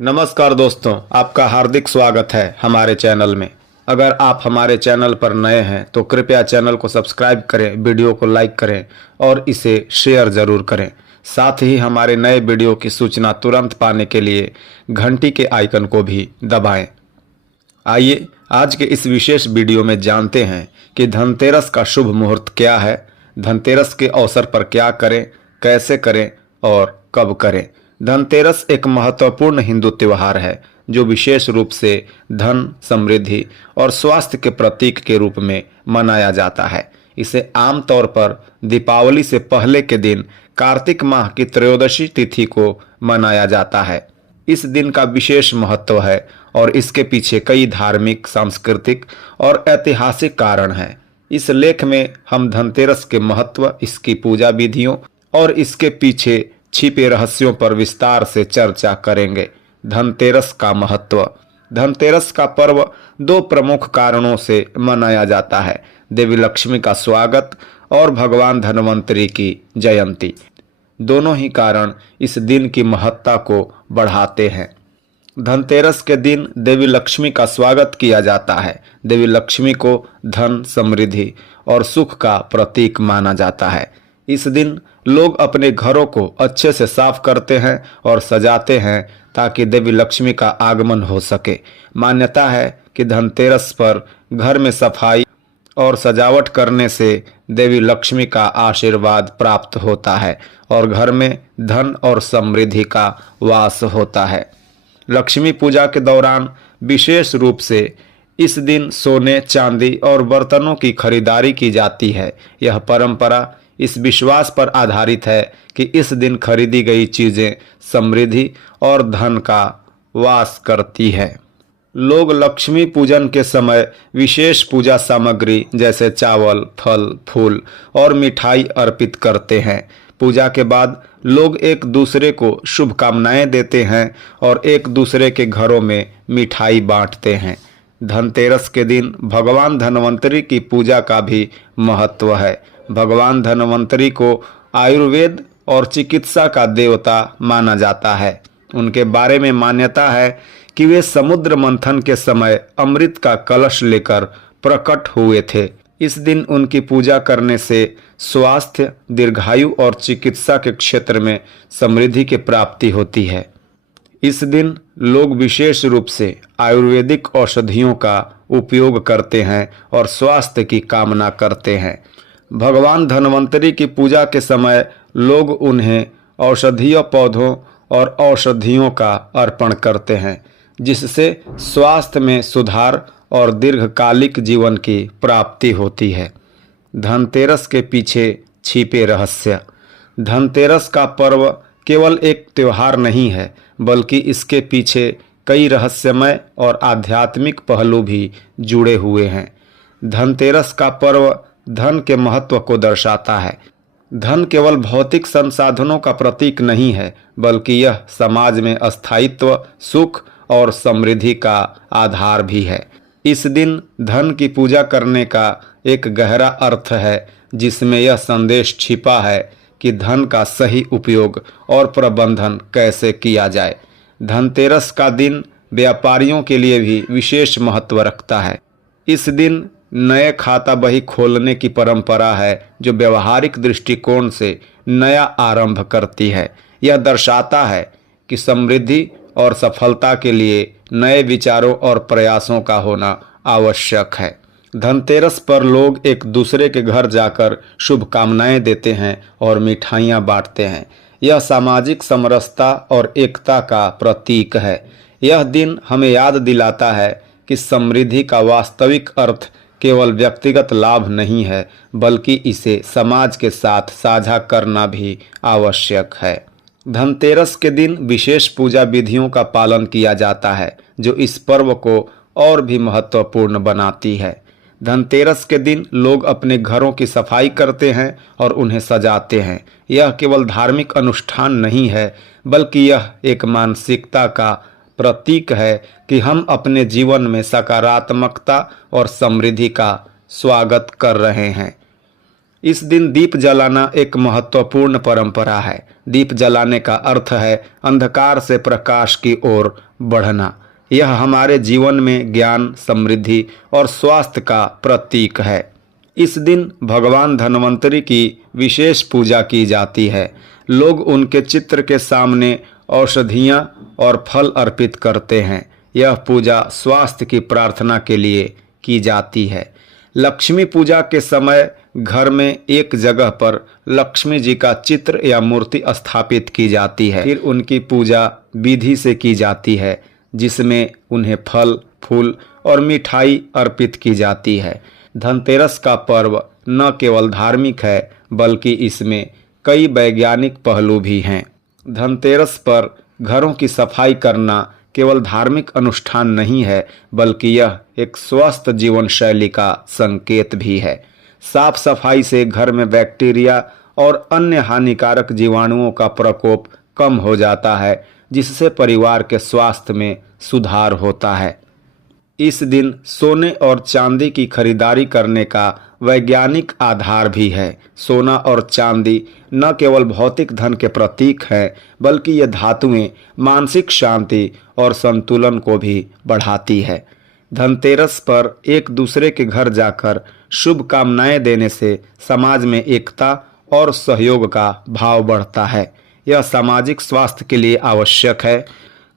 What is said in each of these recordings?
नमस्कार दोस्तों, आपका हार्दिक स्वागत है हमारे चैनल में। अगर आप हमारे चैनल पर नए हैं तो कृपया चैनल को सब्सक्राइब करें, वीडियो को लाइक करें और इसे शेयर ज़रूर करें। साथ ही हमारे नए वीडियो की सूचना तुरंत पाने के लिए घंटी के आइकन को भी दबाएं। आइए आज के इस विशेष वीडियो में जानते हैं कि धनतेरस का शुभ मुहूर्त क्या है, धनतेरस के अवसर पर क्या करें, कैसे करें और कब करें। धनतेरस एक महत्वपूर्ण हिंदू त्योहार है जो विशेष रूप से धन, समृद्धि और स्वास्थ्य के प्रतीक के रूप में मनाया जाता है। इसे आमतौर पर दीपावली से पहले के दिन कार्तिक माह की त्रयोदशी तिथि को मनाया जाता है। इस दिन का विशेष महत्व है और इसके पीछे कई धार्मिक, सांस्कृतिक और ऐतिहासिक कारण हैं। इस लेख में हम धनतेरस के महत्व, इसकी पूजा विधियों और इसके पीछे छिपे रहस्यों पर विस्तार से चर्चा करेंगे। धनतेरस का महत्व। धनतेरस का पर्व दो प्रमुख कारणों से मनाया जाता है: देवी लक्ष्मी का स्वागत और भगवान धन्वंतरि की जयंती। दोनों ही कारण इस दिन की महत्ता को बढ़ाते हैं। धनतेरस के दिन देवी लक्ष्मी का स्वागत किया जाता है। देवी लक्ष्मी को धन, समृद्धि और सुख का प्रतीक माना जाता है। इस दिन लोग अपने घरों को अच्छे से साफ करते हैं और सजाते हैं ताकि देवी लक्ष्मी का आगमन हो सके। मान्यता है कि धनतेरस पर घर में सफाई और सजावट करने से देवी लक्ष्मी का आशीर्वाद प्राप्त होता है और घर में धन और समृद्धि का वास होता है। लक्ष्मी पूजा के दौरान विशेष रूप से इस दिन सोने, चांदी और बर्तनों की खरीदारी की जाती है। यह परंपरा इस विश्वास पर आधारित है कि इस दिन खरीदी गई चीजें समृद्धि और धन का वास करती है। लोग लक्ष्मी पूजन के समय विशेष पूजा सामग्री जैसे चावल, फल, फूल और मिठाई अर्पित करते हैं। पूजा के बाद लोग एक दूसरे को शुभकामनाएं देते हैं और एक दूसरे के घरों में मिठाई बांटते हैं। धनतेरस के दिन भगवान धन्वंतरि की पूजा का भी महत्व है। भगवान धन्वंतरि को आयुर्वेद और चिकित्सा का देवता माना जाता है। उनके बारे में मान्यता है कि वे समुद्र मंथन के समय अमृत का कलश लेकर प्रकट हुए थे। इस दिन उनकी पूजा करने से स्वास्थ्य, दीर्घायु और चिकित्सा के क्षेत्र में समृद्धि की प्राप्ति होती है। इस दिन लोग विशेष रूप से आयुर्वेदिक औषधियों का उपयोग करते हैं और स्वास्थ्य की कामना करते हैं। भगवान धन्वंतरि की पूजा के समय लोग उन्हें औषधीय पौधों और औषधियों का अर्पण करते हैं, जिससे स्वास्थ्य में सुधार और दीर्घकालिक जीवन की प्राप्ति होती है। धनतेरस के पीछे छिपे रहस्य। धनतेरस का पर्व केवल एक त्योहार नहीं है, बल्कि इसके पीछे कई रहस्यमय और आध्यात्मिक पहलू भी जुड़े हुए हैं। धनतेरस का पर्व धन के महत्व को दर्शाता है। धन केवल भौतिक संसाधनों का प्रतीक नहीं है, बल्कि यह समाज में स्थायित्व, सुख और समृद्धि का आधार भी है। इस दिन धन की पूजा करने का एक गहरा अर्थ है, जिसमें यह संदेश छिपा है कि धन का सही उपयोग और प्रबंधन कैसे किया जाए। धनतेरस का दिन व्यापारियों के लिए भी विशेष महत्व रखता है। इस दिन नए खाता बही खोलने की परंपरा है, जो व्यवहारिक दृष्टिकोण से नया आरंभ करती है। यह दर्शाता है कि समृद्धि और सफलता के लिए नए विचारों और प्रयासों का होना आवश्यक है। धनतेरस पर लोग एक दूसरे के घर जाकर शुभकामनाएं देते हैं और मिठाइयां बांटते हैं। यह सामाजिक समरसता और एकता का प्रतीक है। यह दिन हमें याद दिलाता है कि समृद्धि का वास्तविक अर्थ केवल व्यक्तिगत लाभ नहीं है, बल्कि इसे समाज के साथ साझा करना भी आवश्यक है। धनतेरस के दिन विशेष पूजा विधियों का पालन किया जाता है, जो इस पर्व को और भी महत्वपूर्ण बनाती है। धनतेरस के दिन लोग अपने घरों की सफाई करते हैं और उन्हें सजाते हैं। यह केवल धार्मिक अनुष्ठान नहीं है, बल्कि यह एक मानसिकता का प्रतीक है कि हम अपने जीवन में सकारात्मकता और समृद्धि का स्वागत कर रहे हैं। इस दिन दीप जलाना एक महत्वपूर्ण परंपरा है। दीप जलाने का अर्थ है अंधकार से प्रकाश की ओर बढ़ना। यह हमारे जीवन में ज्ञान, समृद्धि और स्वास्थ्य का प्रतीक है। इस दिन भगवान धन्वंतरि की विशेष पूजा की जाती है। लोग उनके चित्र के सामने औषधियाँ और फल अर्पित करते हैं। यह पूजा स्वास्थ्य की प्रार्थना के लिए की जाती है। लक्ष्मी पूजा के समय घर में एक जगह पर लक्ष्मी जी का चित्र या मूर्ति स्थापित की जाती है। फिर उनकी पूजा विधि से की जाती है, जिसमें उन्हें फल, फूल और मिठाई अर्पित की जाती है। धनतेरस का पर्व न केवल धार्मिक है, बल्कि इसमें कई वैज्ञानिक पहलू भी हैं। धनतेरस पर घरों की सफाई करना केवल धार्मिक अनुष्ठान नहीं है, बल्कि यह एक स्वस्थ जीवन शैली का संकेत भी है। साफ सफाई से घर में बैक्टीरिया और अन्य हानिकारक जीवाणुओं का प्रकोप कम हो जाता है, जिससे परिवार के स्वास्थ्य में सुधार होता है। इस दिन सोने और चांदी की खरीदारी करने का वैज्ञानिक आधार भी है। सोना और चांदी न केवल भौतिक धन के प्रतीक हैं, बल्कि ये धातुएं मानसिक शांति और संतुलन को भी बढ़ाती है। धनतेरस पर एक दूसरे के घर जाकर शुभकामनाएं देने से समाज में एकता और सहयोग का भाव बढ़ता है। यह सामाजिक स्वास्थ्य के लिए आवश्यक है,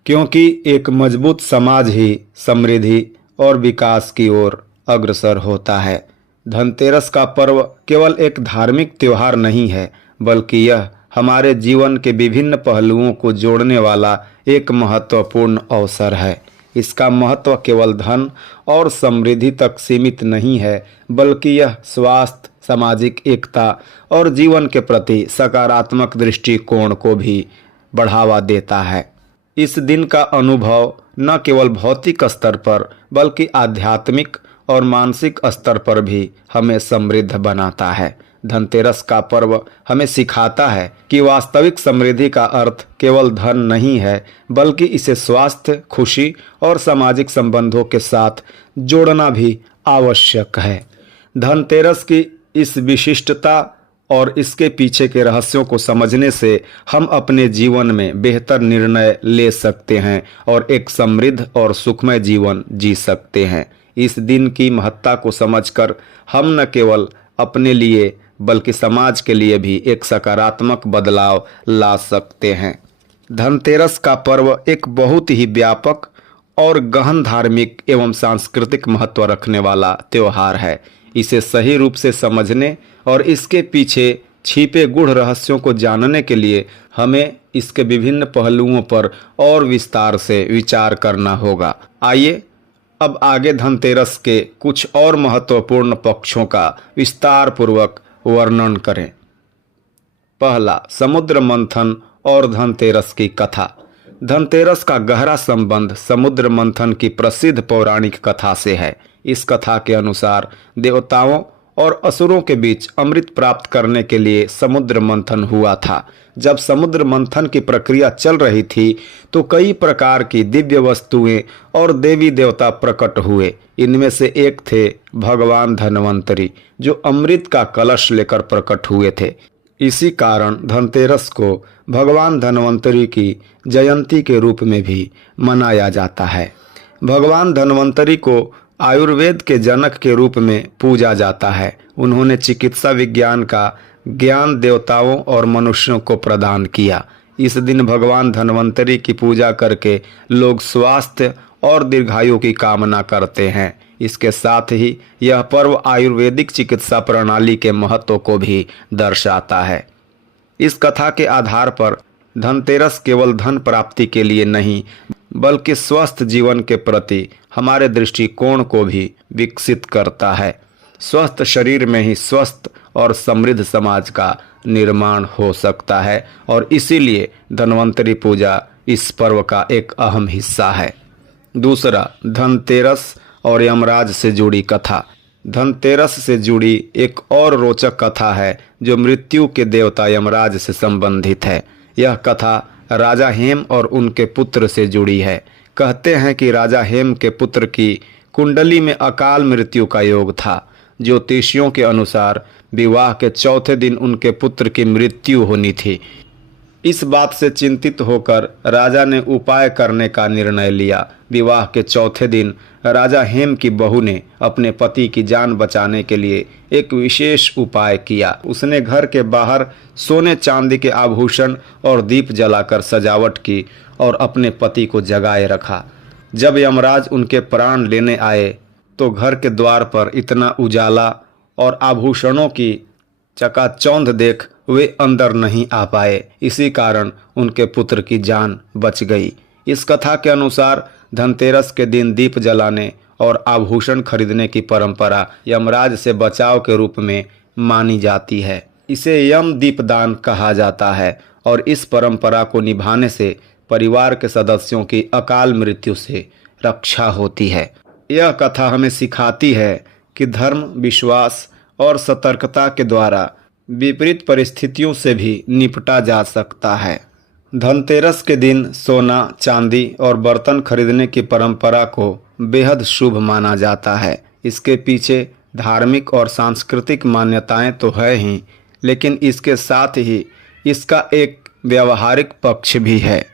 क्योंकि एक मजबूत समाज ही समृद्धि और विकास की ओर अग्रसर होता है। धनतेरस का पर्व केवल एक धार्मिक त्योहार नहीं है, बल्कि यह हमारे जीवन के विभिन्न पहलुओं को जोड़ने वाला एक महत्वपूर्ण अवसर है। इसका महत्व केवल धन और समृद्धि तक सीमित नहीं है, बल्कि यह स्वास्थ्य, सामाजिक एकता और जीवन के प्रति सकारात्मक दृष्टिकोण को भी बढ़ावा देता है। इस दिन का अनुभव न केवल भौतिक स्तर पर, बल्कि आध्यात्मिक और मानसिक स्तर पर भी हमें समृद्ध बनाता है। धनतेरस का पर्व हमें सिखाता है कि वास्तविक समृद्धि का अर्थ केवल धन नहीं है, बल्कि इसे स्वास्थ्य, खुशी और सामाजिक संबंधों के साथ जोड़ना भी आवश्यक है। धनतेरस की इस विशिष्टता और इसके पीछे के रहस्यों को समझने से हम अपने जीवन में बेहतर निर्णय ले सकते हैं और एक समृद्ध और सुखमय जीवन जी सकते हैं। इस दिन की महत्ता को समझकर हम न केवल अपने लिए, बल्कि समाज के लिए भी एक सकारात्मक बदलाव ला सकते हैं। धनतेरस का पर्व एक बहुत ही व्यापक और गहन धार्मिक एवं सांस्कृतिक महत्व रखने वाला त्योहार है। इसे सही रूप से समझने और इसके पीछे छिपे गूढ़ रहस्यों को जानने के लिए हमें इसके विभिन्न पहलुओं पर और विस्तार से विचार करना होगा। आइए अब आगे धनतेरस के कुछ और महत्वपूर्ण पक्षों का विस्तार पूर्वक वर्णन करें। पहला, समुद्र मंथन और धनतेरस की कथा। धनतेरस का गहरा संबंध समुद्र मंथन की प्रसिद्ध पौराणिक कथा से है। इस कथा के अनुसार देवताओं और असुरों के बीच अमृत प्राप्त करने के लिए समुद्र मंथन हुआ था। जब समुद्र मंथन की प्रक्रिया चल रही थी तो कई प्रकार की दिव्य वस्तुएं और देवी देवता प्रकट हुए। इनमें से एक थे भगवान धन्वंतरि, जो अमृत का कलश लेकर प्रकट हुए थे। इसी कारण धनतेरस को भगवान धन्वंतरि की जयंती के रूप में भी मनाया जाता है। भगवान धन्वंतरि को आयुर्वेद के जनक के रूप में पूजा जाता है। उन्होंने चिकित्सा विज्ञान का ज्ञान देवताओं और मनुष्यों को प्रदान किया। इस दिन भगवान धन्वंतरि की पूजा करके लोग स्वास्थ्य और दीर्घायु की कामना करते हैं। इसके साथ ही यह पर्व आयुर्वेदिक चिकित्सा प्रणाली के महत्व को भी दर्शाता है। इस कथा के आधार पर धनतेरस केवल धन प्राप्ति के लिए नहीं, बल्कि स्वस्थ जीवन के प्रति हमारे दृष्टिकोण को भी विकसित करता है। स्वस्थ शरीर में ही स्वस्थ और समृद्ध समाज का निर्माण हो सकता है और इसीलिए धन्वंतरि पूजा इस पर्व का एक अहम हिस्सा है। दूसरा, धनतेरस और यमराज से जुड़ी कथा। धनतेरस से जुड़ी एक और रोचक कथा है जो मृत्यु के देवता यमराज से संबंधित है। यह कथा राजा हेम और उनके पुत्र से जुड़ी है। कहते हैं कि राजा हेम के पुत्र की कुंडली में अकाल मृत्यु का योग था। ज्योतिषियों के अनुसार विवाह के चौथे दिन उनके पुत्र की मृत्यु होनी थी। इस बात से चिंतित होकर राजा ने उपाय करने का निर्णय लिया। विवाह के चौथे दिन राजा हेम की बहू ने अपने पति की जान बचाने के लिए एक विशेष उपाय किया। उसने घर के बाहर सोने चांदी के आभूषण और दीप जलाकर सजावट की और अपने पति को जगाए रखा। जब यमराज उनके प्राण लेने आए तो घर के द्वार पर इतना उजाला और आभूषणों की चकाचौंध देख वे अंदर नहीं आ पाए। इसी कारण उनके पुत्र की जान बच गई। इस कथा के अनुसार धनतेरस के दिन दीप जलाने और आभूषण खरीदने की परंपरा यमराज से बचाव के रूप में मानी जाती है। इसे यम दीपदान कहा जाता है और इस परंपरा को निभाने से परिवार के सदस्यों की अकाल मृत्यु से रक्षा होती है। यह कथा हमें सिखाती है कि धर्म, विश्वास और सतर्कता के द्वारा विपरीत परिस्थितियों से भी निपटा जा सकता है। धनतेरस के दिन सोना, चांदी और बर्तन खरीदने की परंपरा को बेहद शुभ माना जाता है। इसके पीछे धार्मिक और सांस्कृतिक मान्यताएं तो है ही, लेकिन इसके साथ ही इसका एक व्यावहारिक पक्ष भी है।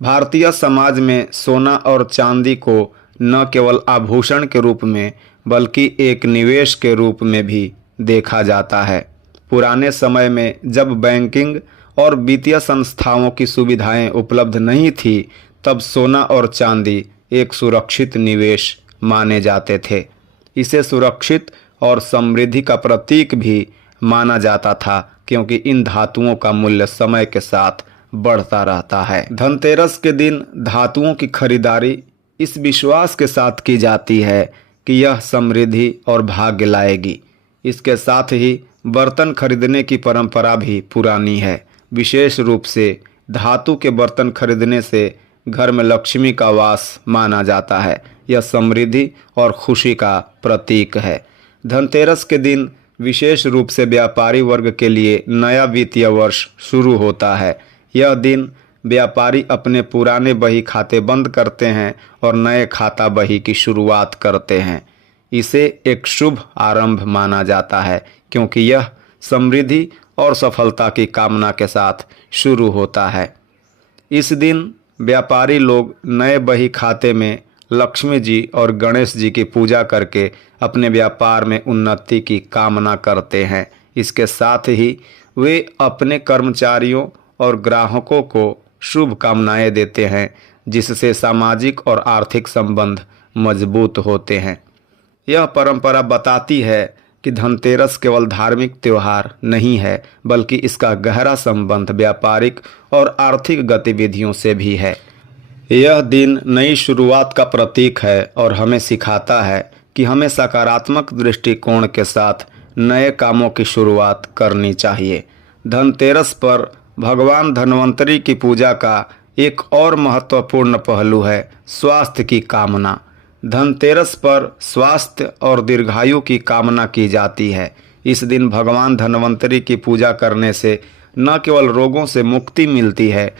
भारतीय समाज में सोना और चांदी को न केवल आभूषण के रूप में बल्कि एक निवेश के रूप में भी देखा जाता है। पुराने समय में जब बैंकिंग और वित्तीय संस्थाओं की सुविधाएं उपलब्ध नहीं थी, तब सोना और चांदी एक सुरक्षित निवेश माने जाते थे। इसे सुरक्षित और समृद्धि का प्रतीक भी माना जाता था, क्योंकि इन धातुओं का मूल्य समय के साथ बढ़ता रहता है। धनतेरस के दिन धातुओं की खरीदारी इस विश्वास के साथ की जाती है कि यह समृद्धि और भाग्य लाएगी। इसके साथ ही बर्तन खरीदने की परंपरा भी पुरानी है। विशेष रूप से धातु के बर्तन खरीदने से घर में लक्ष्मी का वास माना जाता है। यह समृद्धि और खुशी का प्रतीक है। धनतेरस के दिन विशेष रूप से व्यापारी वर्ग के लिए नया वित्तीय वर्ष शुरू होता है। यह दिन व्यापारी अपने पुराने बही खाते बंद करते हैं और नए खाता बही की शुरुआत करते हैं। इसे एक शुभ आरंभ माना जाता है, क्योंकि यह समृद्धि और सफलता की कामना के साथ शुरू होता है। इस दिन व्यापारी लोग नए बही खाते में लक्ष्मी जी और गणेश जी की पूजा करके अपने व्यापार में उन्नति की कामना करते हैं। इसके साथ ही वे अपने कर्मचारियों और ग्राहकों को शुभ कामनाएं देते हैं, जिससे सामाजिक और आर्थिक संबंध मजबूत होते हैं। यह परंपरा बताती है कि धनतेरस केवल धार्मिक त्योहार नहीं है, बल्कि इसका गहरा संबंध व्यापारिक और आर्थिक गतिविधियों से भी है। यह दिन नई शुरुआत का प्रतीक है और हमें सिखाता है कि हमें सकारात्मक दृष्टिकोण के साथ नए कामों की शुरुआत करनी चाहिए। धनतेरस पर भगवान धन्वंतरी की पूजा का एक और महत्वपूर्ण पहलू है स्वास्थ्य की कामना। धनतेरस पर स्वास्थ्य और दीर्घायु की कामना की जाती है। इस दिन भगवान धन्वंतरी की पूजा करने से न केवल रोगों से मुक्ति मिलती है,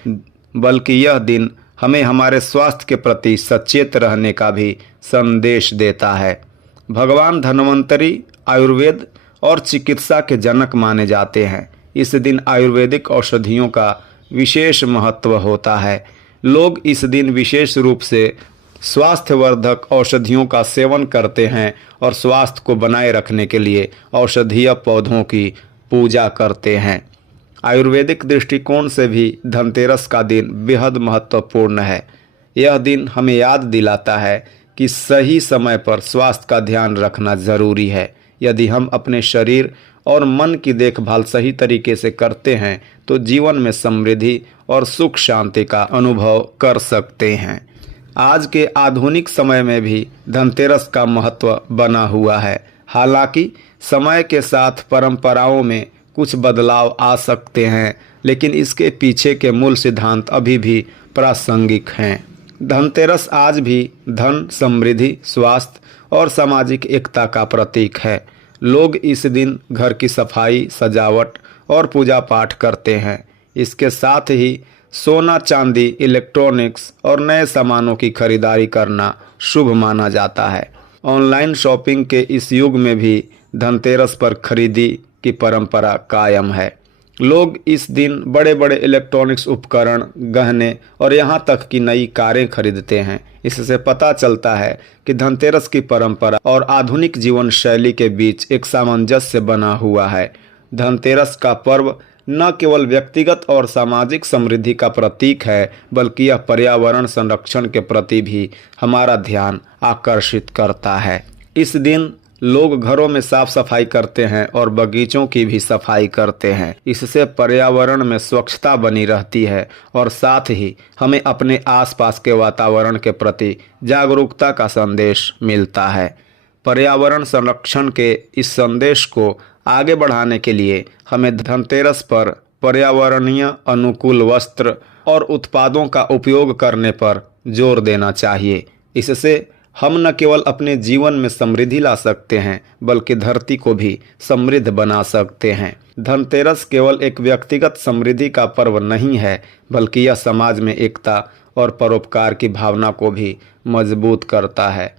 बल्कि यह दिन हमें हमारे स्वास्थ्य के प्रति सचेत रहने का भी संदेश देता है। भगवान धन्वंतरी आयुर्वेद और चिकित्सा के जनक माने जाते हैं। इस दिन आयुर्वेदिक औषधियों का विशेष महत्व होता है। लोग इस दिन विशेष रूप से स्वास्थ्यवर्धक औषधियों का सेवन करते हैं और स्वास्थ्य को बनाए रखने के लिए औषधीय पौधों की पूजा करते हैं। आयुर्वेदिक दृष्टिकोण से भी धनतेरस का दिन बेहद महत्वपूर्ण है। यह दिन हमें याद दिलाता है कि सही समय पर स्वास्थ्य का ध्यान रखना जरूरी है। यदि हम अपने शरीर और मन की देखभाल सही तरीके से करते हैं तो जीवन में समृद्धि और सुख शांति का अनुभव कर सकते हैं। आज के आधुनिक समय में भी धनतेरस का महत्व बना हुआ है। हालांकि समय के साथ परंपराओं में कुछ बदलाव आ सकते हैं, लेकिन इसके पीछे के मूल सिद्धांत अभी भी प्रासंगिक हैं। धनतेरस आज भी धन, समृद्धि, स्वास्थ्य और सामाजिक एकता का प्रतीक है। लोग इस दिन घर की सफाई, सजावट और पूजा पाठ करते हैं। इसके साथ ही सोना, चांदी, इलेक्ट्रॉनिक्स और नए सामानों की खरीदारी करना शुभ माना जाता है। ऑनलाइन शॉपिंग के इस युग में भी धनतेरस पर खरीदी की परंपरा कायम है। लोग इस दिन बड़े बड़े इलेक्ट्रॉनिक्स उपकरण, गहने और यहाँ तक कि नई कारें खरीदते हैं। इससे पता चलता है कि धनतेरस की परंपरा और आधुनिक जीवन शैली के बीच एक सामंजस्य बना हुआ है। धनतेरस का पर्व न केवल व्यक्तिगत और सामाजिक समृद्धि का प्रतीक है, बल्कि यह पर्यावरण संरक्षण के प्रति भी हमारा ध्यान आकर्षित करता है। इस दिन लोग घरों में साफ सफाई करते हैं और बगीचों की भी सफाई करते हैं। इससे पर्यावरण में स्वच्छता बनी रहती है और साथ ही हमें अपने आसपास के वातावरण के प्रति जागरूकता का संदेश मिलता है। पर्यावरण संरक्षण के इस संदेश को आगे बढ़ाने के लिए हमें धनतेरस पर पर्यावरणीय अनुकूल वस्त्र और उत्पादों का उपयोग करने पर जोर देना चाहिए। इससे हम न केवल अपने जीवन में समृद्धि ला सकते हैं, बल्कि धरती को भी समृद्ध बना सकते हैं। धनतेरस केवल एक व्यक्तिगत समृद्धि का पर्व नहीं है, बल्कि यह समाज में एकता और परोपकार की भावना को भी मजबूत करता है।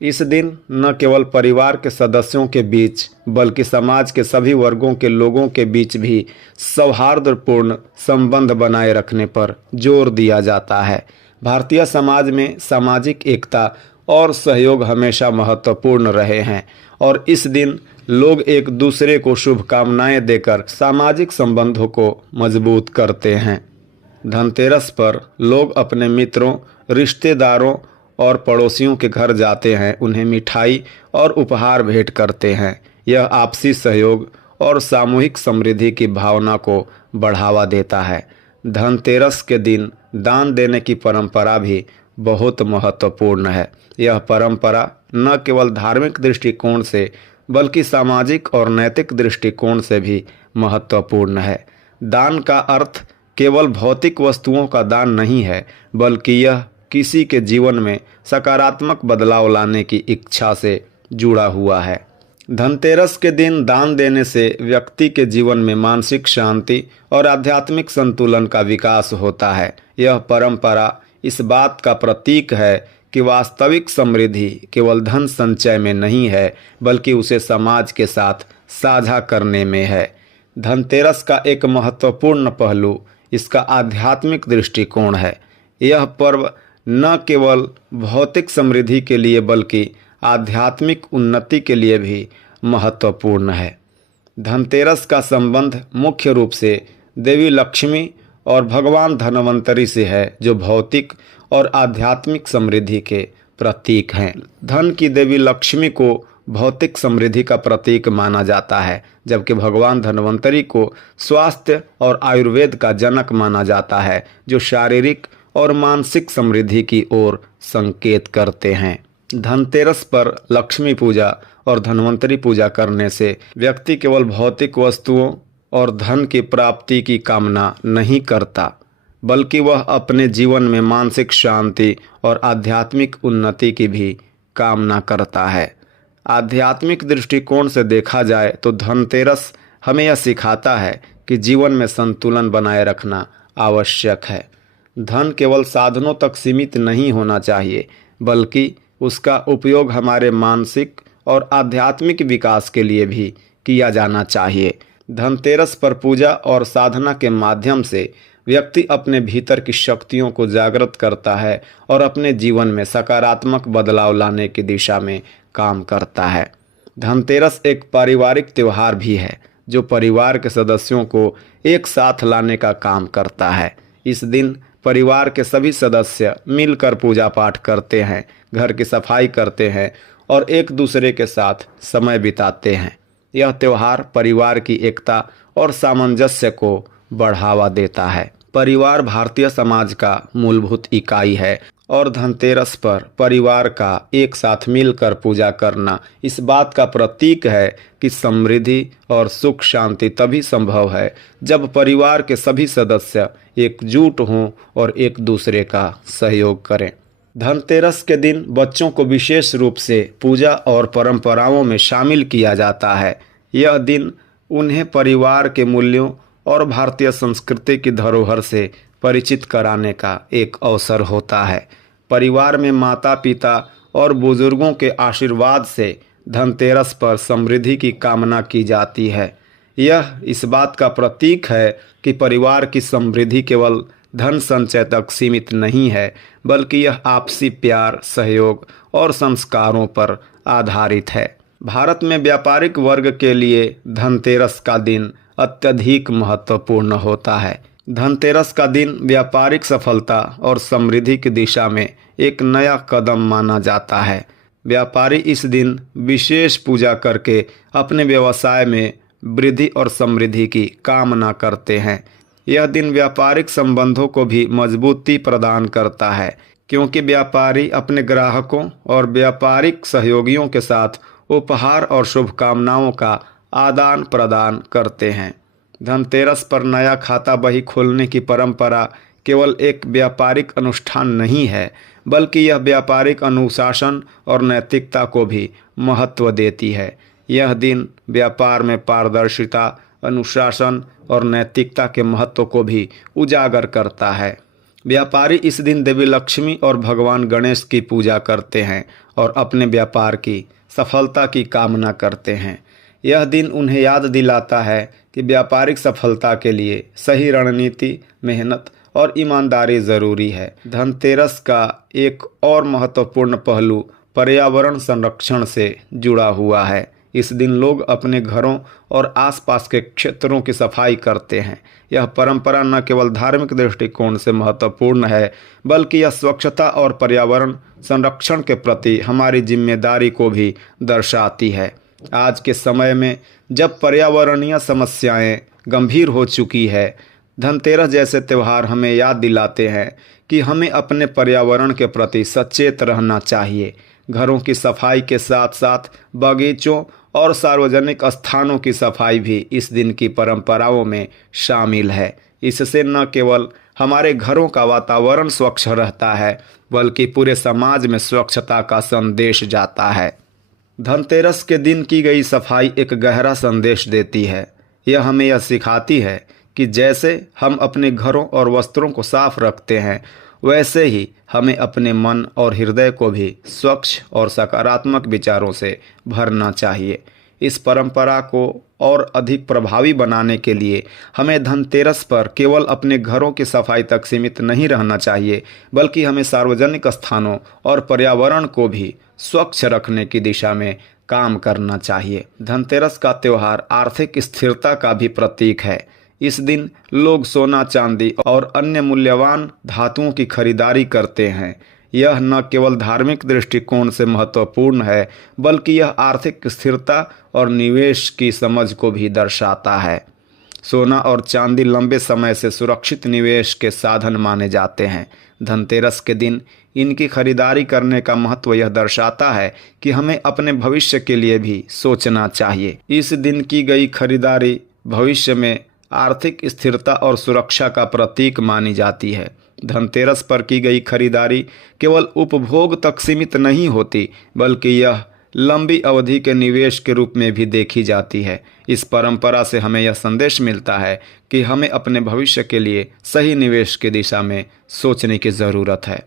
इस दिन न केवल परिवार के सदस्यों के बीच, बल्कि समाज के सभी वर्गों के लोगों के बीच भी सौहार्दपूर्ण संबंध बनाए रखने पर जोर दिया जाता है। भारतीय समाज में सामाजिक एकता और सहयोग हमेशा महत्वपूर्ण रहे हैं और इस दिन लोग एक दूसरे को शुभकामनाएं देकर सामाजिक संबंधों को मजबूत करते हैं। धनतेरस पर लोग अपने मित्रों, रिश्तेदारों और पड़ोसियों के घर जाते हैं, उन्हें मिठाई और उपहार भेंट करते हैं। यह आपसी सहयोग और सामूहिक समृद्धि की भावना को बढ़ावा देता है। धनतेरस के दिन दान देने की परंपरा भी बहुत महत्वपूर्ण है। यह परंपरा न केवल धार्मिक दृष्टिकोण से, बल्कि सामाजिक और नैतिक दृष्टिकोण से भी महत्वपूर्ण है। दान का अर्थ केवल भौतिक वस्तुओं का दान नहीं है, बल्कि यह किसी के जीवन में सकारात्मक बदलाव लाने की इच्छा से जुड़ा हुआ है। धनतेरस के दिन दान देने से व्यक्ति के जीवन में मानसिक शांति और आध्यात्मिक संतुलन का विकास होता है। यह परंपरा इस बात का प्रतीक है कि वास्तविक समृद्धि केवल धन संचय में नहीं है, बल्कि उसे समाज के साथ साझा करने में है। धनतेरस का एक महत्वपूर्ण पहलू इसका आध्यात्मिक दृष्टिकोण है। यह पर्व न केवल भौतिक समृद्धि के लिए, बल्कि आध्यात्मिक उन्नति के लिए भी महत्वपूर्ण है। धनतेरस का संबंध मुख्य रूप से देवी लक्ष्मी और भगवान धनवंतरी से है, जो भौतिक और आध्यात्मिक समृद्धि के प्रतीक हैं। धन की देवी लक्ष्मी को भौतिक समृद्धि का प्रतीक माना जाता है, जबकि भगवान धनवंतरी को स्वास्थ्य और आयुर्वेद का जनक माना जाता है, जो शारीरिक और मानसिक समृद्धि की ओर संकेत करते हैं। धनतेरस पर लक्ष्मी पूजा और धनवंतरी पूजा करने से व्यक्ति केवल भौतिक वस्तुओं और धन की प्राप्ति की कामना नहीं करता, बल्कि वह अपने जीवन में मानसिक शांति और आध्यात्मिक उन्नति की भी कामना करता है। आध्यात्मिक दृष्टिकोण से देखा जाए तो धनतेरस हमें यह सिखाता है कि जीवन में संतुलन बनाए रखना आवश्यक है। धन केवल साधनों तक सीमित नहीं होना चाहिए, बल्कि उसका उपयोग हमारे मानसिक और आध्यात्मिक विकास के लिए भी किया जाना चाहिए। धनतेरस पर पूजा और साधना के माध्यम से व्यक्ति अपने भीतर की शक्तियों को जागृत करता है और अपने जीवन में सकारात्मक बदलाव लाने की दिशा में काम करता है। धनतेरस एक पारिवारिक त्यौहार भी है, जो परिवार के सदस्यों को एक साथ लाने का काम करता है। इस दिन परिवार के सभी सदस्य मिलकर पूजा पाठ करते हैं, घर की सफाई करते हैं और एक दूसरे के साथ समय बिताते हैं। यह त्यौहार परिवार की एकता और सामंजस्य को बढ़ावा देता है। परिवार भारतीय समाज का मूलभूत इकाई है और धनतेरस पर परिवार का एक साथ मिलकर पूजा करना इस बात का प्रतीक है कि समृद्धि और सुख शांति तभी संभव है जब परिवार के सभी सदस्य एकजुट हों और एक दूसरे का सहयोग करें। धनतेरस के दिन बच्चों को विशेष रूप से पूजा और परंपराओं में शामिल किया जाता है। यह दिन उन्हें परिवार के मूल्यों और भारतीय संस्कृति की धरोहर से परिचित कराने का एक अवसर होता है। परिवार में माता पिता और बुजुर्गों के आशीर्वाद से धनतेरस पर समृद्धि की कामना की जाती है। यह इस बात का प्रतीक है कि परिवार की समृद्धि केवल धन संचय तक सीमित नहीं है, बल्कि यह आपसी प्यार, सहयोग और संस्कारों पर आधारित है। भारत में व्यापारिक वर्ग के लिए धनतेरस का दिन अत्यधिक महत्वपूर्ण होता है। धनतेरस का दिन व्यापारिक सफलता और समृद्धि की दिशा में एक नया कदम माना जाता है। व्यापारी इस दिन विशेष पूजा करके अपने व्यवसाय में वृद्धि और समृद्धि की कामना करते हैं। यह दिन व्यापारिक संबंधों को भी मजबूती प्रदान करता है, क्योंकि व्यापारी अपने ग्राहकों और व्यापारिक सहयोगियों के साथ उपहार और शुभकामनाओं का आदान प्रदान करते हैं। धनतेरस पर नया खाता बही खोलने की परंपरा केवल एक व्यापारिक अनुष्ठान नहीं है, बल्कि यह व्यापारिक अनुशासन और नैतिकता को भी महत्व देती है। यह दिन व्यापार में पारदर्शिता, अनुशासन और नैतिकता के महत्व को भी उजागर करता है। व्यापारी इस दिन देवी लक्ष्मी और भगवान गणेश की पूजा करते हैं और अपने व्यापार की सफलता की कामना करते हैं। यह दिन उन्हें याद दिलाता है कि व्यापारिक सफलता के लिए सही रणनीति, मेहनत और ईमानदारी ज़रूरी है। धनतेरस का एक और महत्वपूर्ण पहलू पर्यावरण संरक्षण से जुड़ा हुआ है। इस दिन लोग अपने घरों और आसपास के क्षेत्रों की सफाई करते हैं। यह परंपरा न केवल धार्मिक दृष्टिकोण से महत्वपूर्ण है, बल्कि यह स्वच्छता और पर्यावरण संरक्षण के प्रति हमारी जिम्मेदारी को भी दर्शाती है। आज के समय में जब पर्यावरणीय समस्याएं गंभीर हो चुकी है, धनतेरस जैसे त्यौहार हमें याद दिलाते हैं कि हमें अपने पर्यावरण के प्रति सचेत रहना चाहिए। घरों की सफाई के साथ साथ बगीचों और सार्वजनिक स्थानों की सफाई भी इस दिन की परंपराओं में शामिल है। इससे न केवल हमारे घरों का वातावरण स्वच्छ रहता है, बल्कि पूरे समाज में स्वच्छता का संदेश जाता है। धनतेरस के दिन की गई सफाई एक गहरा संदेश देती है। यह हमें यह सिखाती है कि जैसे हम अपने घरों और वस्त्रों को साफ रखते हैं, वैसे ही हमें अपने मन और हृदय को भी स्वच्छ और सकारात्मक विचारों से भरना चाहिए। इस परंपरा को और अधिक प्रभावी बनाने के लिए हमें धनतेरस पर केवल अपने घरों की सफाई तक सीमित नहीं रहना चाहिए, बल्कि हमें सार्वजनिक स्थानों और पर्यावरण को भी स्वच्छ रखने की दिशा में काम करना चाहिए। धनतेरस का त्यौहार आर्थिक स्थिरता का भी प्रतीक है। इस दिन लोग सोना, चांदी और अन्य मूल्यवान धातुओं की खरीदारी करते हैं। यह न केवल धार्मिक दृष्टिकोण से महत्वपूर्ण है, बल्कि यह आर्थिक स्थिरता और निवेश की समझ को भी दर्शाता है। सोना और चांदी लंबे समय से सुरक्षित निवेश के साधन माने जाते हैं। धनतेरस के दिन इनकी खरीदारी करने का महत्व यह दर्शाता है कि हमें अपने भविष्य के लिए भी सोचना चाहिए। इस दिन की गई खरीदारी भविष्य में आर्थिक स्थिरता और सुरक्षा का प्रतीक मानी जाती है। धनतेरस पर की गई खरीदारी केवल उपभोग तक सीमित नहीं होती, बल्कि यह लंबी अवधि के निवेश के रूप में भी देखी जाती है। इस परंपरा से हमें यह संदेश मिलता है कि हमें अपने भविष्य के लिए सही निवेश की दिशा में सोचने की ज़रूरत है।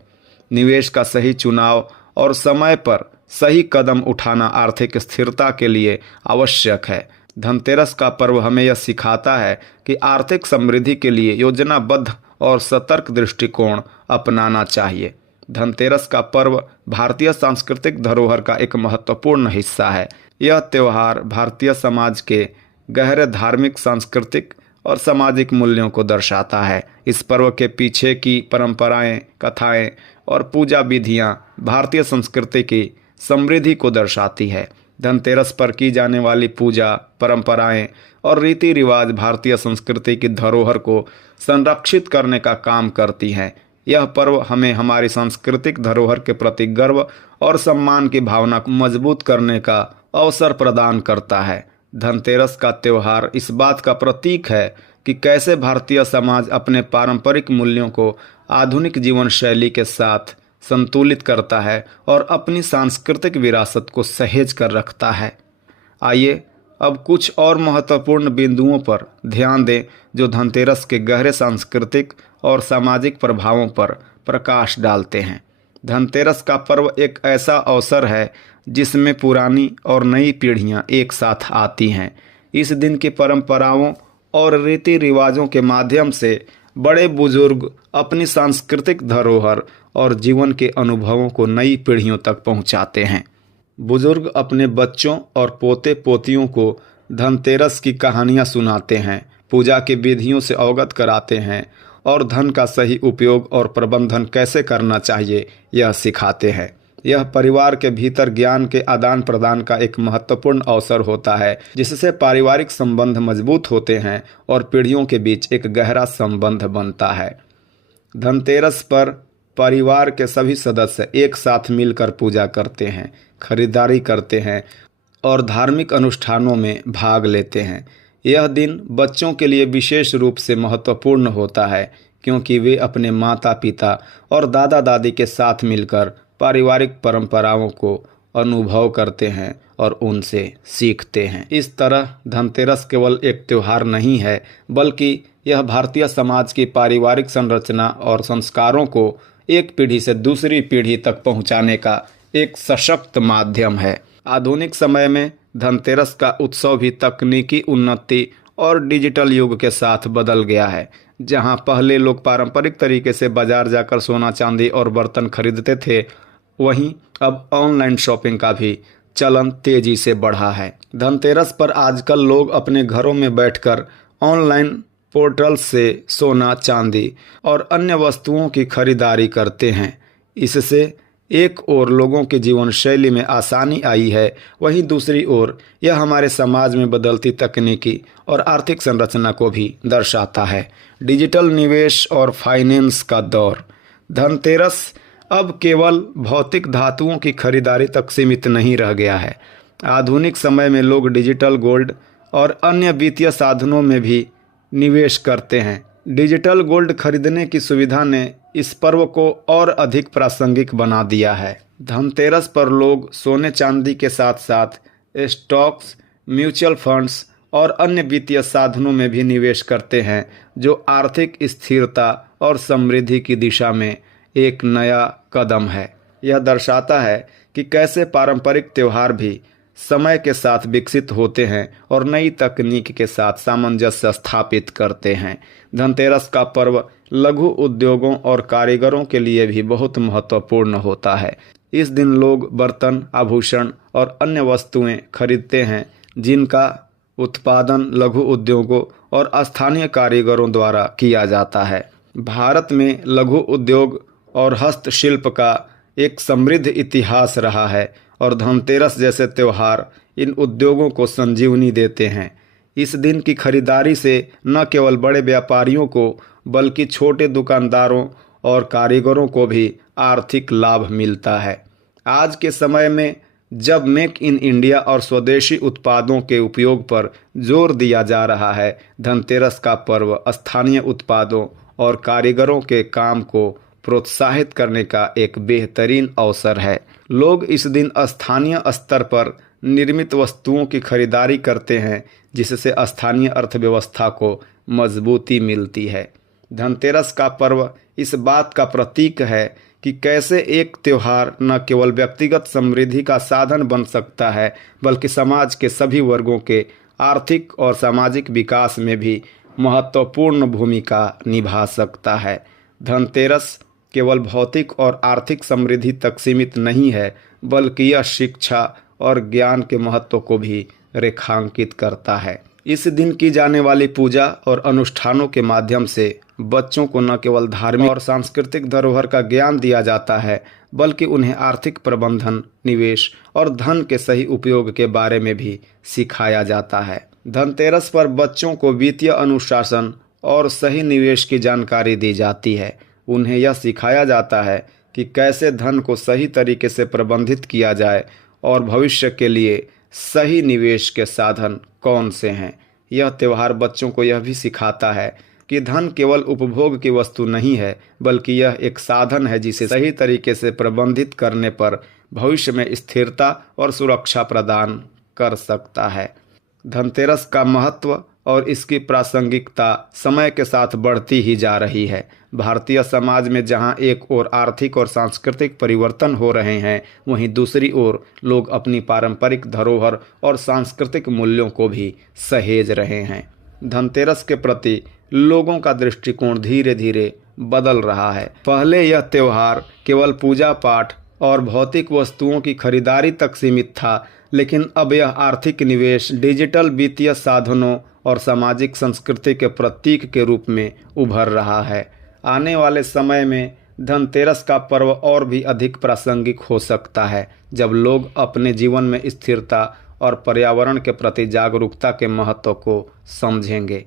निवेश का सही चुनाव और समय पर सही कदम उठाना आर्थिक स्थिरता के लिए आवश्यक है। धनतेरस का पर्व हमें यह सिखाता है कि आर्थिक समृद्धि के लिए योजनाबद्ध और सतर्क दृष्टिकोण अपनाना चाहिए। धनतेरस का पर्व भारतीय सांस्कृतिक धरोहर का एक महत्वपूर्ण हिस्सा है। यह त्यौहार भारतीय समाज के गहरे धार्मिक, सांस्कृतिक और सामाजिक मूल्यों को दर्शाता है। इस पर्व के पीछे की परंपराएं, कथाएं और पूजा विधियां भारतीय संस्कृति की समृद्धि को दर्शाती है। धनतेरस पर की जाने वाली पूजा, परंपराएं और रीति रिवाज भारतीय संस्कृति की धरोहर को संरक्षित करने का काम करती हैं। यह पर्व हमें हमारी सांस्कृतिक धरोहर के प्रति गर्व और सम्मान की भावना को मजबूत करने का अवसर प्रदान करता है। धनतेरस का त्यौहार इस बात का प्रतीक है कि कैसे भारतीय समाज अपने पारंपरिक मूल्यों को आधुनिक जीवन शैली के साथ संतुलित करता है और अपनी सांस्कृतिक विरासत को सहेज कर रखता है। आइए अब कुछ और महत्वपूर्ण बिंदुओं पर ध्यान दें जो धनतेरस के गहरे सांस्कृतिक और सामाजिक प्रभावों पर प्रकाश डालते हैं। धनतेरस का पर्व एक ऐसा अवसर है जिसमें पुरानी और नई पीढ़ियां एक साथ आती हैं। इस दिन की परंपराओं और रीति रिवाजों के माध्यम से बड़े बुजुर्ग अपनी सांस्कृतिक धरोहर और जीवन के अनुभवों को नई पीढ़ियों तक पहुंचाते हैं। बुजुर्ग अपने बच्चों और पोते पोतियों को धनतेरस की कहानियां सुनाते हैं, पूजा की विधियों से अवगत कराते हैं और धन का सही उपयोग और प्रबंधन कैसे करना चाहिए यह सिखाते हैं। यह परिवार के भीतर ज्ञान के आदान प्रदान का एक महत्वपूर्ण अवसर होता है, जिससे पारिवारिक संबंध मजबूत होते हैं और पीढ़ियों के बीच एक गहरा संबंध बनता है। धनतेरस पर परिवार के सभी सदस्य एक साथ मिलकर पूजा करते हैं, खरीदारी करते हैं और धार्मिक अनुष्ठानों में भाग लेते हैं। यह दिन बच्चों के लिए विशेष रूप से महत्वपूर्ण होता है, क्योंकि वे अपने माता पिता और दादा दादी के साथ मिलकर पारिवारिक परंपराओं को अनुभव करते हैं और उनसे सीखते हैं। इस तरह धनतेरस केवल एक त्यौहार नहीं है, बल्कि यह भारतीय समाज की पारिवारिक संरचना और संस्कारों को एक पीढ़ी से दूसरी पीढ़ी तक पहुंचाने का एक सशक्त माध्यम है। आधुनिक समय में धनतेरस का उत्सव भी तकनीकी उन्नति और डिजिटल युग के साथ बदल गया है। जहां पहले लोग पारंपरिक तरीके से बाजार जाकर सोना चांदी और बर्तन खरीदते थे, वहीं अब ऑनलाइन शॉपिंग का भी चलन तेजी से बढ़ा है। धनतेरस पर आजकल लोग अपने घरों में बैठकर ऑनलाइन पोर्टल से सोना चांदी और अन्य वस्तुओं की खरीदारी करते हैं। इससे एक ओर लोगों के जीवन शैली में आसानी आई है, वहीं दूसरी ओर यह हमारे समाज में बदलती तकनीकी और आर्थिक संरचना को भी दर्शाता है। डिजिटल निवेश और फाइनेंस का दौर। धनतेरस अब केवल भौतिक धातुओं की खरीदारी तक सीमित नहीं रह गया है। आधुनिक समय में लोग डिजिटल गोल्ड और अन्य वित्तीय साधनों में भी निवेश करते हैं। डिजिटल गोल्ड खरीदने की सुविधा ने इस पर्व को और अधिक प्रासंगिक बना दिया है। धनतेरस पर लोग सोने चांदी के साथ साथ स्टॉक्स, म्यूचुअल फंड्स और अन्य वित्तीय साधनों में भी निवेश करते हैं, जो आर्थिक स्थिरता और समृद्धि की दिशा में एक नया कदम है। यह दर्शाता है कि कैसे पारंपरिक त्यौहार भी समय के साथ विकसित होते हैं और नई तकनीक के साथ सामंजस्य स्थापित करते हैं। धनतेरस का पर्व लघु उद्योगों और कारीगरों के लिए भी बहुत महत्वपूर्ण होता है। इस दिन लोग बर्तन, आभूषण और अन्य वस्तुएं खरीदते हैं, जिनका उत्पादन लघु उद्योगों और स्थानीय कारीगरों द्वारा किया जाता है। भारत में लघु उद्योग और हस्तशिल्प का एक समृद्ध इतिहास रहा है और धनतेरस जैसे त्यौहार इन उद्योगों को संजीवनी देते हैं। इस दिन की खरीदारी से न केवल बड़े व्यापारियों को, बल्कि छोटे दुकानदारों और कारीगरों को भी आर्थिक लाभ मिलता है। आज के समय में जब मेक इन इंडिया और स्वदेशी उत्पादों के उपयोग पर जोर दिया जा रहा है, धनतेरस का पर्व स्थानीय उत्पादों और कारीगरों के काम को प्रोत्साहित करने का एक बेहतरीन अवसर है। लोग इस दिन स्थानीय स्तर पर निर्मित वस्तुओं की खरीदारी करते हैं, जिससे स्थानीय अर्थव्यवस्था को मजबूती मिलती है। धनतेरस का पर्व इस बात का प्रतीक है कि कैसे एक त्यौहार न केवल व्यक्तिगत समृद्धि का साधन बन सकता है, बल्कि समाज के सभी वर्गों के आर्थिक और सामाजिक विकास में भी महत्वपूर्ण भूमिका निभा सकता है। धनतेरस केवल भौतिक और आर्थिक समृद्धि तक सीमित नहीं है, बल्कि यह शिक्षा और ज्ञान के महत्व को भी रेखांकित करता है। इस दिन की जाने वाली पूजा और अनुष्ठानों के माध्यम से बच्चों को न केवल धार्मिक और सांस्कृतिक धरोहर का ज्ञान दिया जाता है, बल्कि उन्हें आर्थिक प्रबंधन, निवेश और धन के सही उपयोग के बारे में भी सिखाया जाता है। धनतेरस पर बच्चों को वित्तीय अनुशासन और सही निवेश की जानकारी दी जाती है। उन्हें यह सिखाया जाता है कि कैसे धन को सही तरीके से प्रबंधित किया जाए और भविष्य के लिए सही निवेश के साधन कौन से हैं। यह त्यौहार बच्चों को यह भी सिखाता है कि धन केवल उपभोग की वस्तु नहीं है, बल्कि यह एक साधन है जिसे सही तरीके से प्रबंधित करने पर भविष्य में स्थिरता और सुरक्षा प्रदान कर सकता है। धनतेरस का महत्व और इसकी प्रासंगिकता समय के साथ बढ़ती ही जा रही है। भारतीय समाज में जहां एक ओर आर्थिक और सांस्कृतिक परिवर्तन हो रहे हैं, वहीं दूसरी ओर लोग अपनी पारंपरिक धरोहर और सांस्कृतिक मूल्यों को भी सहेज रहे हैं। धनतेरस के प्रति लोगों का दृष्टिकोण धीरे धीरे बदल रहा है। पहले यह त्योहार केवल पूजा पाठ और भौतिक वस्तुओं की खरीदारी तक सीमित था, लेकिन अब यह आर्थिक निवेश, डिजिटल वित्तीय साधनों और सामाजिक संस्कृति के प्रतीक के रूप में उभर रहा है। आने वाले समय में धनतेरस का पर्व और भी अधिक प्रासंगिक हो सकता है, जब लोग अपने जीवन में स्थिरता और पर्यावरण के प्रति जागरूकता के महत्व को समझेंगे।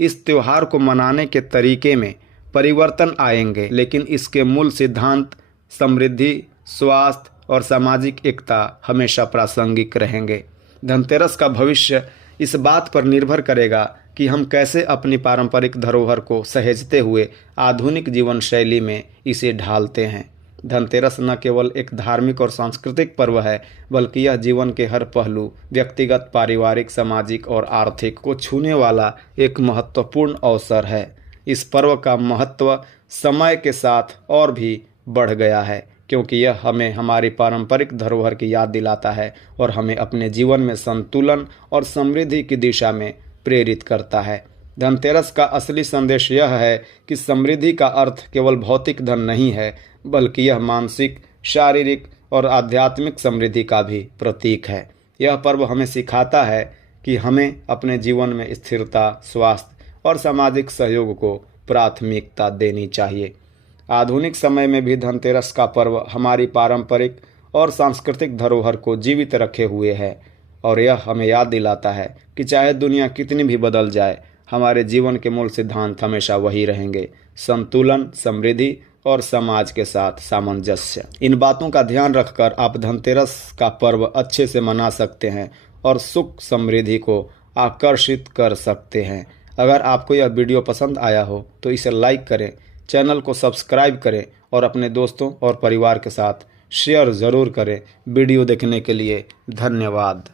इस त्योहार को मनाने के तरीके में परिवर्तन आएंगे, लेकिन इसके मूल सिद्धांत समृद्धि, स्वास्थ्य और सामाजिक एकता हमेशा प्रासंगिक रहेंगे। धनतेरस का भविष्य इस बात पर निर्भर करेगा कि हम कैसे अपनी पारंपरिक धरोहर को सहेजते हुए आधुनिक जीवन शैली में इसे ढालते हैं। धनतेरस न केवल एक धार्मिक और सांस्कृतिक पर्व है, बल्कि यह जीवन के हर पहलू, व्यक्तिगत, पारिवारिक, सामाजिक और आर्थिक को छूने वाला एक महत्वपूर्ण अवसर है। इस पर्व का महत्व समय के साथ और भी बढ़ गया है, क्योंकि यह हमें हमारी पारंपरिक धरोहर की याद दिलाता है और हमें अपने जीवन में संतुलन और समृद्धि की दिशा में प्रेरित करता है। धनतेरस का असली संदेश यह है कि समृद्धि का अर्थ केवल भौतिक धन नहीं है, बल्कि यह मानसिक, शारीरिक और आध्यात्मिक समृद्धि का भी प्रतीक है। यह पर्व हमें सिखाता है कि हमें अपने जीवन में स्थिरता, स्वास्थ्य और सामाजिक सहयोग को प्राथमिकता देनी चाहिए। आधुनिक समय में भी धनतेरस का पर्व हमारी पारंपरिक और सांस्कृतिक धरोहर को जीवित रखे हुए है और यह हमें याद दिलाता है कि चाहे दुनिया कितनी भी बदल जाए, हमारे जीवन के मूल सिद्धांत हमेशा वही रहेंगे: संतुलन, समृद्धि और समाज के साथ सामंजस्य। इन बातों का ध्यान रखकर आप धनतेरस का पर्व अच्छे से मना सकते हैं और सुख समृद्धि को आकर्षित कर सकते हैं। अगर आपको यह वीडियो पसंद आया हो तो इसे लाइक करें, चैनल को सब्सक्राइब करें और अपने दोस्तों और परिवार के साथ शेयर ज़रूर करें। वीडियो देखने के लिए धन्यवाद।